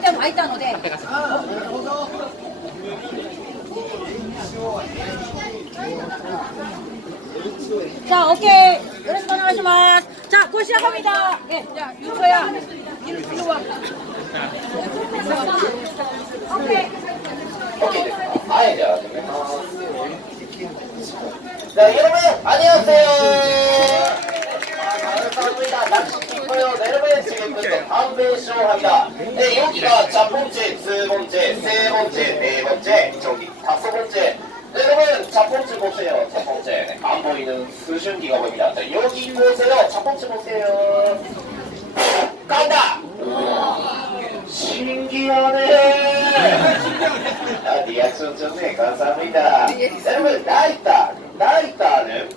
間も空いたので。じゃあ、OK。 시작합니다. 예, 야, 윤서야, 이리 와. 오케이. 자, 여러분 안녕하세요. 네, 여기가 첫 번째, 두 번째, 세 번째, 네 번째, 저기 다섯 번째. 네, 여러분, 첫 번째 보세요. 첫 번째 네, 안 보이는 수증기가 보입니다. 자, 여기 보세요. 첫 번째 보세요. 간다. 신기하네. 아, 리액션 좋네. 감사합니다. 여러분, 라이터, 라이터는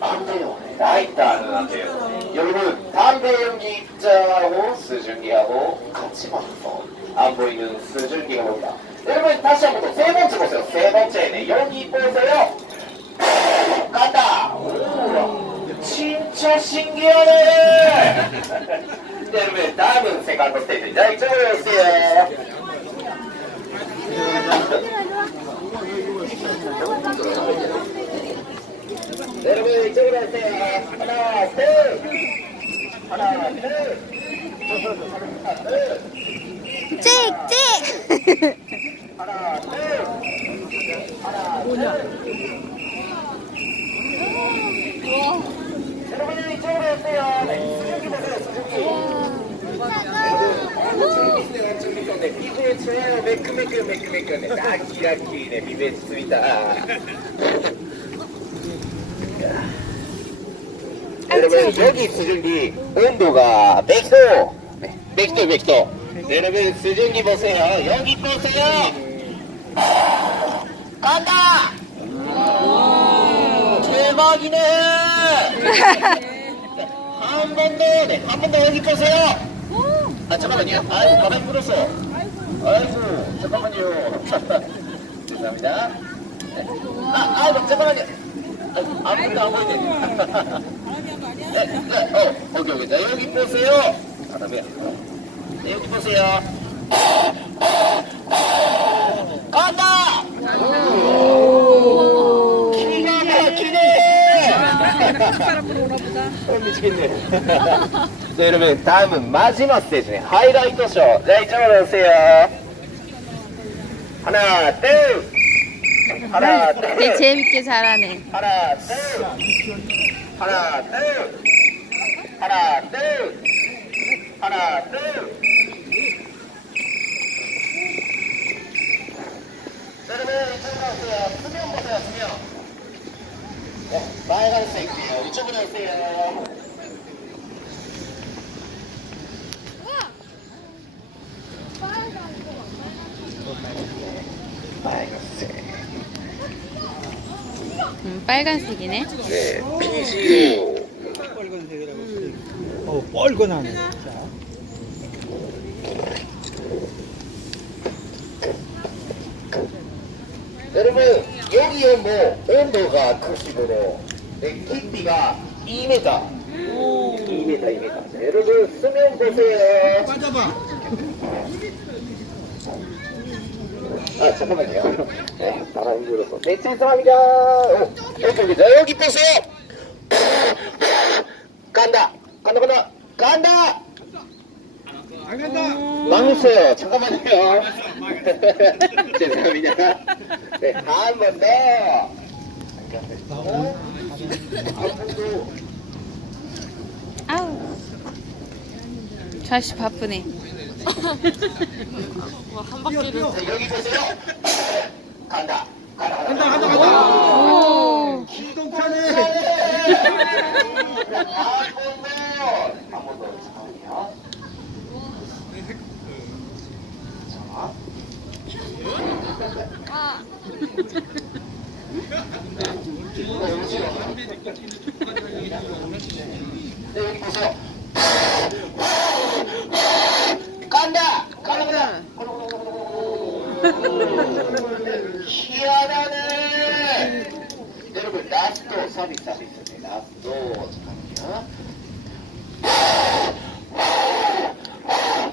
안 돼요. 라이터는 안 돼요. 여러분, 담배 연기자하고 수증기하고 같이 봐서 안 보이는 수증기가 봅니다. 여러분, 다시 한 번 더 세 번째 보세요. 세 번째는 여기 보세요. 간다. 오, 진짜 신기하네. 여러분, 다음은 세컨드 스테이지. 자, 이쪽으로 오세요. 여러분 이쪽으로 오세요. 하나, 둘. 하나, 둘. 하나, 둘. 찍찍 하나, 둘. 하나, 둘. 여러분 이쪽으로 오세요. 네, 수증기 보세요, 수증기. 네, 좋습니다. 여러분 여기 수증기 온도가 100도 네, 100도 100도 여러분 수증기 보세요 여기 보세요 간다 대박이네 한 번더네한 번 더 여기 보세요 아 잠깐만요 아이고 가만히 불었어 아이고 잠깐만요 죄송합니다 네. 아 아이고 잠깐만요 아이고, 아무것도 안 보이네 네, 네, 어, 오케이, 오케이. 자, 여기 보세요. 바람이야. 네, 여기 보세요. 간다! 기가 막히네! 어, 미치겠네. 자, 여러분, 다음은 마지막 스테이지네. 하이라이트 쇼. 자, 이쪽으로 오세요. 하나, 둘! 하나, 둘! 되게 재밌게 잘하네 하나, 둘. 하나, 둘. 하나, 둘. 하나, 둘. 여러분, 오세요. 수면 보세요, 수면. 네, 빨간색이에요. 이쪽으로 오세요. 음, 빨간색이네 네, PCO. 어, 뻘건하네. 자, 여러분 여기 뭐 온도가 90으로 네, 깊이가 2m 2m 2m 자, 여러분 수면 보세요 빠져봐. 아 잠깐만요 네 나가 힘들어서 네 죄송합니다 어, 여기 자 여기 보세요 간다 간다 간다 간다 안 간다. 망했어요. 잠깐만요. 죄송합니다. 네, 한번 더. 아우 자식 바쁘네 자, 여기 보세요. 간다. 간다. 간다, 간다, 간다. 오 신동차네. 한번 더. 한번 더. 잠깐만요. 자. 네, 여기 보세요. 희한하네. 여러분 라스트 서비스 서비스 라스트 잠깐만요.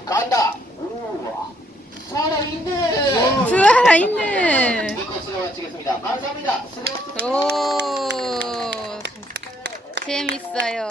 간다. 우와. 살아있네. 살아있네. 이것으로 마치겠습니다. 감사합니다. 수고하셨습니다. 오. 재밌어요.